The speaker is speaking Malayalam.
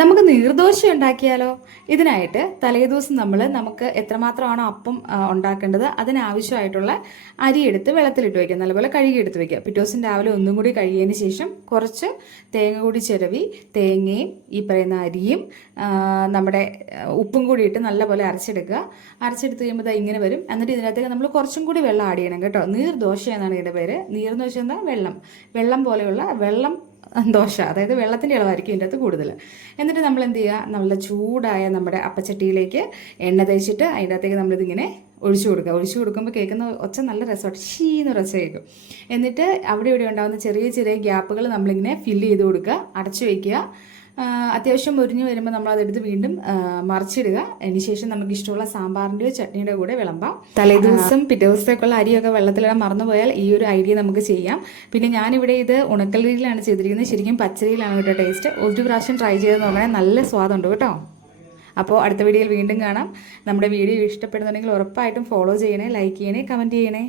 നമുക്ക് നീർദോശ ഉണ്ടാക്കിയാലോ? ഇതിനായിട്ട് തലേദിവസം നമുക്ക് എത്രമാത്രമാണോ അപ്പം ഉണ്ടാക്കേണ്ടത് അതിനാവശ്യമായിട്ടുള്ള അരിയെടുത്ത് വെള്ളത്തിലിട്ട് വയ്ക്കുക, നല്ലപോലെ കഴുകിയെടുത്ത് വയ്ക്കുക. പിറ്റേ ദിവസം രാവിലെ ഒന്നും കൂടി കഴുകിയതിന് ശേഷം കുറച്ച് തേങ്ങ കൂടി ചിരവി തേങ്ങയും ഈ പറയുന്ന അരിയും നമ്മുടെ ഉപ്പും കൂടി ഇട്ട് നല്ലപോലെ അരച്ചെടുക്കുക. അരച്ചെടുത്ത് കഴിയുമ്പോൾ ഇങ്ങനെ വരും. എന്നിട്ട് ഇതിനകത്തേക്ക് നമ്മൾ കുറച്ചും കൂടി വെള്ളം ആഡ് ചെയ്യണം കേട്ടോ. നീർദോശ എന്നാണ് ഇതിൻ്റെ പേര്. നീർദോശ എന്നാൽ വെള്ളം പോലെയുള്ള വെള്ളം ദോശ, അതായത് വെള്ളത്തിൻ്റെ ഇളവായിരിക്കും ഇതിൻ്റെ അകത്ത് കൂടുതൽ. എന്നിട്ട് നമ്മൾ എന്ത് ചെയ്യുക, നല്ല ചൂടായ നമ്മുടെ അപ്പച്ചട്ടിയിലേക്ക് എണ്ണ തേച്ചിട്ട് അതിൻ്റെ അകത്തേക്ക് നമ്മളിതിങ്ങനെ ഒഴിച്ചു കൊടുക്കുക. ഒഴിച്ചു കൊടുക്കുമ്പോൾ കേൾക്കുന്ന ഒച്ച നല്ല രസമായിട്ട് ഷീന്ന് ഒച്ച കേൾക്കും. എന്നിട്ട് അവിടെ ഇവിടെ ഉണ്ടാകുന്ന ചെറിയ ചെറിയ ഗ്യാപ്പുകൾ നമ്മളിങ്ങനെ ഫില്ല് ചെയ്ത് കൊടുക്കുക, അടച്ചു വയ്ക്കുക. അത്യാവശ്യം മുരിഞ്ഞ് വരുമ്പോൾ നമ്മളതെടുത്ത് വീണ്ടും മറിച്ചിടുക. അതിന് ശേഷം നമുക്ക് ഇഷ്ടമുള്ള സാമ്പാറിൻ്റെയോ ചട്നിയുടെയോ കൂടെ വിളമ്പാം. തലേദിവസം പിറ്റേ ദിവസത്തേക്കുള്ള അരിയൊക്കെ വെള്ളത്തിലിടാൻ മറന്നുപോയാൽ ഈ ഒരു ഐഡിയ നമുക്ക് ചെയ്യാം. പിന്നെ ഞാനിവിടെ ഇത് ഉണക്കലരിയിലാണ് ചെയ്തിരിക്കുന്നത്. ശരിക്കും പച്ചരിയിലാണ് കേട്ടോ ടേസ്റ്റ്. ഒരു പ്രാവശ്യം ട്രൈ ചെയ്തെന്ന് പറഞ്ഞാൽ നല്ല സ്വാദുണ്ട് കേട്ടോ. അപ്പോൾ അടുത്ത വീഡിയോയിൽ വീണ്ടും കാണാം. നമ്മുടെ വീഡിയോ ഇഷ്ടപ്പെടുന്നുണ്ടെങ്കിൽ ഉറപ്പായിട്ടും ഫോളോ ചെയ്യണേ, ലൈക്ക് ചെയ്യണേ, കമൻറ്റ് ചെയ്യണേ.